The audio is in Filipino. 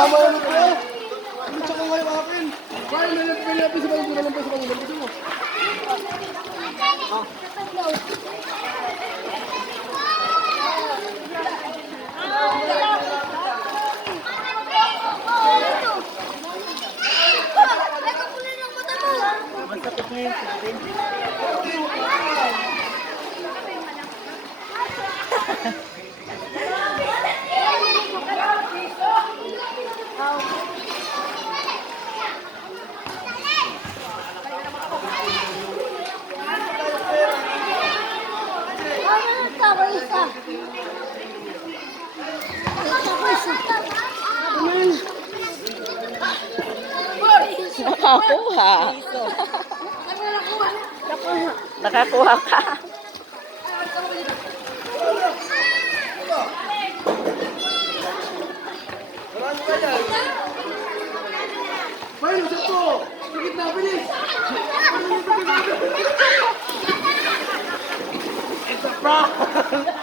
Tama yan po eh. Ano tsaka ngayon akin? Kaya may lapis sa kanila, may lapis sa kanila. Lapis mo. Masakit niya yung sipin. Nakakuha. Nakakuha ka. Marami ba yan? Mayroon siya to! Sakit na, bilis! It's a prank!